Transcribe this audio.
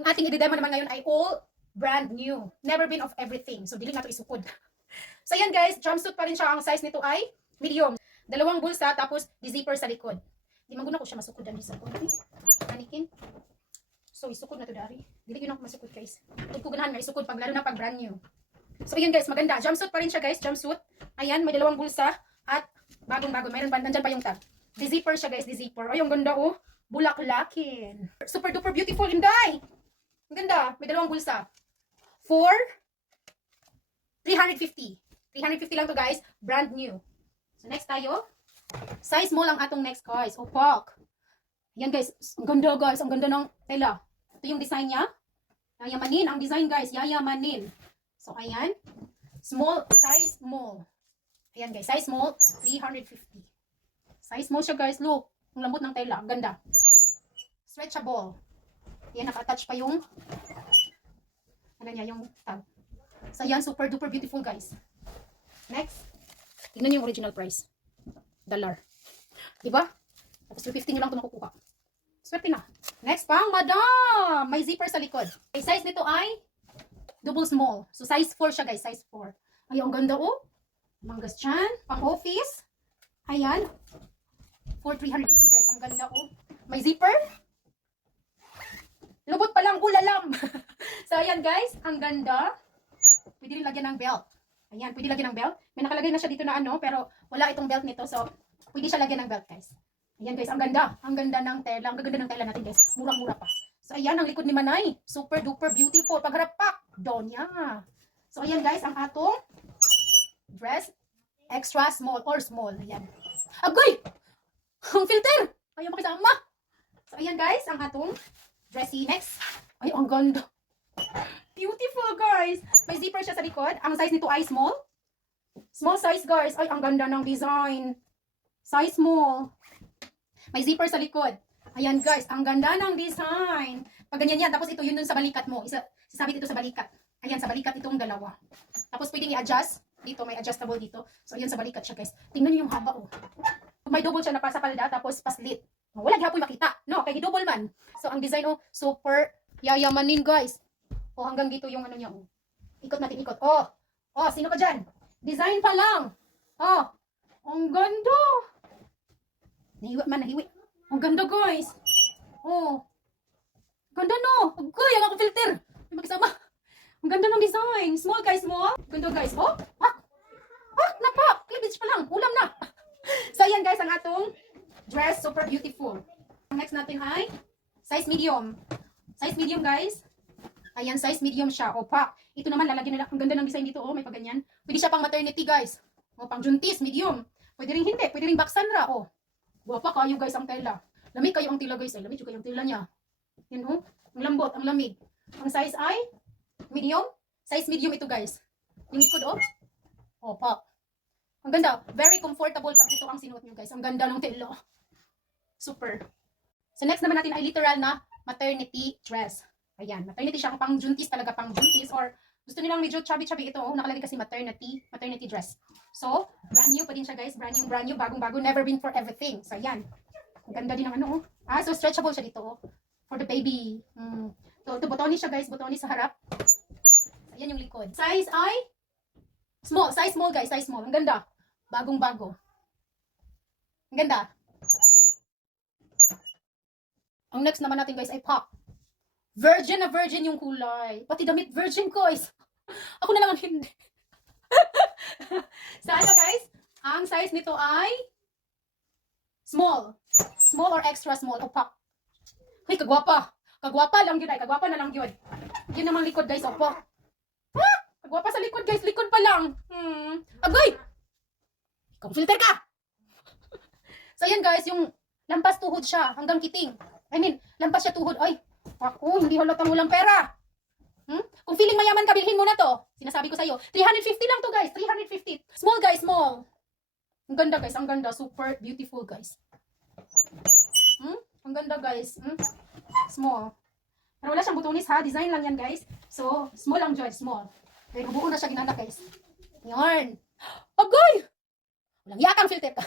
Ang ating i-demo naman ngayon ay all brand new. Never been of everything. So, dili na ito isukod. So, yan guys. Jumpsuit pa rin siya. Ang size nito ay medium. Dalawang bulsa, tapos di-zipper sa likod. Di man guna ko siya masukod ang isa ko. Manikin. So, isukod na to dari. Dili yun ako masukod guys. Huwag ko ganahan nga isukod pag lalo na pag brand new. So, yun guys. Maganda. Jumpsuit pa rin siya guys. Jumpsuit. Ayan. May dalawang bulsa. At bagong-bago. Mayroon pa. Nandyan pa yung tag. Di-zipper siya guys. Di-zipper. Ay, ang ganda oh. Bulaklakin. Super duper beautiful. Inday. Ang ganda. May dalawang bulsa. For 350. 350 lang to guys. Brand new. So next tayo. Size small ang atong next guys. Opak. Yan guys. Ang ganda guys. Ang ganda ng tela. Ito yung design niya. Yayamanin ang design guys. Yayamanin. So ayan. Small. Size small. Ayan guys. Size small. 350. Size small siya guys. Look. Ang lambot ng tela. Ang ganda. Stretchable. Yan, naka-attach pa yung ano niya, yung tag. So, yan, super duper beautiful, guys. Next. Tingnan yung original price. $1. Diba? Tapos, 350 nyo lang ito makukuha. Swerte na. Next, pang madam! May zipper sa likod. Okay, size nito ay double small. So, size 4 siya, guys. Size 4. Ay, ang ganda, oh. Manggas dyan. Pang office. Ayan. For 350, guys. Ang ganda, oh. May zipper. Lubot pa lang, ulalam. So, ayan guys, ang ganda. Pwede rin lagyan ng belt. Ayan, pwede lagyan ng belt. May nakalagay na siya dito na ano, pero wala itong belt nito. So, pwede siya lagyan ng belt guys. Ayan guys, ang ganda. Ang ganda ng tela. Ang ganda ng tela natin guys. Murang-mura pa. So, ayan, ang likod ni Manay. Super duper beautiful. Pagharap pa, Donya. So, ayan guys, ang atong dress. Extra small or small. Ayan. Agoy! Ang filter! Ayaw makisama. So, ayan guys, ang atong dressy. Next. Ay, ang ganda. Beautiful, guys. May zipper siya sa likod. Ang size nito ay small. Small size, guys. Ay, ang ganda ng design. Size small. May zipper sa likod. Ayan, guys. Ang ganda ng design. Pag ganyan yan. Tapos ito, yun dun sa balikat mo. Sasabit ito sa balikat. Ayan, sa balikat itong dalawa. Tapos pwedeng i-adjust. Dito, may adjustable dito. So, ayan, sa balikat siya, guys. Tingnan niyo yung haba, oh. May double siya na pasapalda, tapos paslit. Wala gihapon makita. No, kay double man. So, ang design, oh, super yayamanin, guys. Oh, hanggang dito yung ano niya, oh. Ikot natin, ikot. Oh, oh, sino ka dyan? Design pa lang. Oh, ang ganda. Nahiwi man, nahiwi. Ang ganda, guys. Oh, ganda, no. Agoy, ang akong filter. May makisama. Ang ganda ng design. Small, guys, small. Ganda, guys. Oh, napa. Cleavage pa lang. Ulam na. So, ayan, guys, ang atong dress. Super beautiful. Ang next natin ay size medium. Size medium, guys. Ayan, size medium siya. Opa. Ito naman, lalagyan nila. Ang ganda ng design dito. Oh, may paganyan. Pwede siya pang maternity, guys. O, pang juntis, medium. Pwede rin hindi. Pwede rin baksanra. Oh. Guwapa kayo, guys, ang tela. Lamig kayo ang tela, guys. Ay, lamig kayo ang tela niya. Yan, oh. Ang lambot, ang lamig. Ang size ay medium. Size medium ito, guys. Yung likod, oh. Opa. Ang ganda. Very comfortable pag ito ang sinuot nyo, guys. Ang ganda ng tela. Super. So, next naman natin ay literal na maternity dress. Ayan. Maternity siya. Pang juntis talaga. Pang juntis. Or gusto nilang medyo chubby-chubby ito. Oh, nakalagay kasi maternity dress. So, brand new pa din siya, guys. Brand new. Bagong-bago. Never been for everything. So, ayan. Ang ganda din ng ano, oh. So stretchable siya dito, oh. For the baby. So, ito, botonis siya, guys. Botonis sa harap. Ayan yung likod. Size ay small. Size small, guys. Size small. Ang ganda. Bagong-bago. Ang ganda. Ang next naman natin, guys, ay pop. Virgin na virgin yung kulay. Pati damit virgin, guys. Ako na lang ang hindi. So, ano, guys? Ang size nito ay small. Small or extra small. Opak. Hey, kagwapa. Kagwapa lang yun, ay. Kagwapa na lang yun. Yun namang likod, guys. Opak. Kagwapa sa likod, guys. Likod pa lang. Agoy! Ikaw, filter ka! So, ayan, guys. Yung lampas tuhod siya. Hanggang kiting. I mean, lampas siya tuhod. Ay, ako, hindi halatang walang pera. Kung feeling mayaman ka, bilhin mo na to. Sinasabi ko sa'yo. 350 lang to, guys. 350. Small, guys. Small. Ang ganda, guys. Ang ganda. Super beautiful, guys. Ang ganda, guys. Small. Pero wala siyang butonis, ha. Design lang yan, guys. So, small lang, Joy. Small. Pero buo na siya ginanda, guys. Yarn. Agoy! Walang yakang filter ka.